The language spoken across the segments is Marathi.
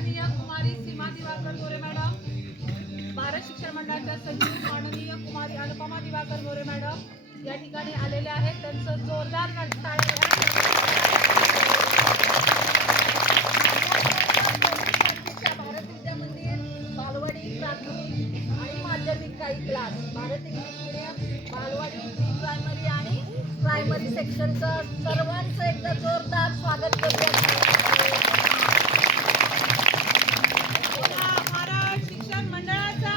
माननीय कुमारी सीमा दिवाकर गोरे मॅडम, भारत शिक्षण मंडळाच्या सचिव माननीय कुमारी अनुपमा दिवाकर गोरे मॅडम या ठिकाणी आलेले आहेत. त्यांचं जोरदार टाळ्या भारत विद्या मंदिर, बालवाडी, प्राथमिक आणि माध्यमिक काही क्लास, भारत इंग्लिश मीडियम, बालवाडी, प्री प्रायमरी आणि प्रायमरी सेक्शनचं सर्वांचं एकदा जोरदार स्वागत करूया. भारत शिक्षण मंडळाचा,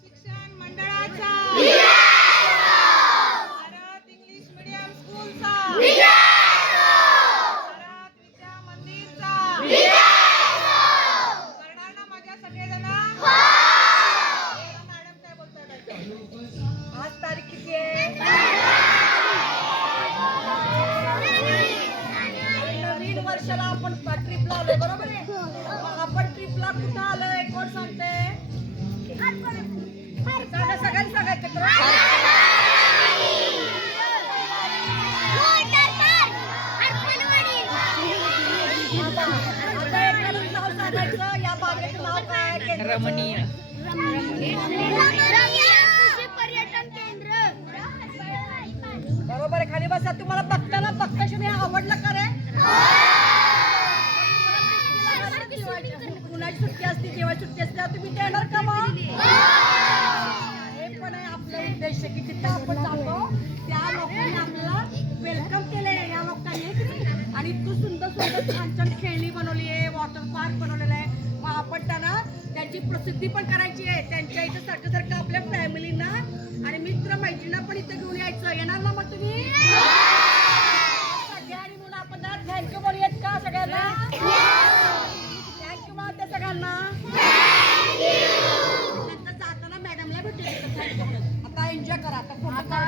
शिक्षण मंडळाचा, भारत इंग्लिश मीडियम स्कूलचा, भारत विद्या मंदिरचा करणार ना माझ्या सगळेजण. मॅडम काय बोलतात? आज तारीख किती आहे? नवीन वर्षाला आपण ट्रिपला आलोय, बरोबर आहे? मग आपण ट्रिपला कुठं आलोय कोण सांगते? सांगा, सगळ्यांनी सांगा एकत्र. आता एखादं नाव सांगायचं. या बागेचं नाव काय? रमणीय पर्यटन केंद्र. बरोबर आहे. खाली बसा. तुम्हाला बघताना बघताशी आवडलं का रे? कुणाची सुट्टी असते, जेव्हा सुट्टी असते तेव्हा तुम्ही देणार का मग? हे पण आहे आपला उद्देश की तिथं आपण जातो त्या लोकांनी आपल्याला वेलकम केलंय या लोकांनी आणि इतकं सुंदर सुंदर छान छान खेळणी बनवली आहे, वॉटर पार्क बनवलेला आहे. मग आपण त्यांना त्यांची प्रसिद्धी पण करायची आहे. त्यांच्या इथं सारखं सारखं आपल्या फॅमिलीना आणि मित्र मैत्रिणींना पण इथं घेऊन यायचं. येणार ना मग तुम्ही? सगळ्यांनी म्हणून आपण थँक्यू बोलूयात का सगळ्यांना? थँक्यू म्हणते सगळ्यांना. नंतर जाताना मॅडमला भेटूया. आता एन्जॉय करा. आता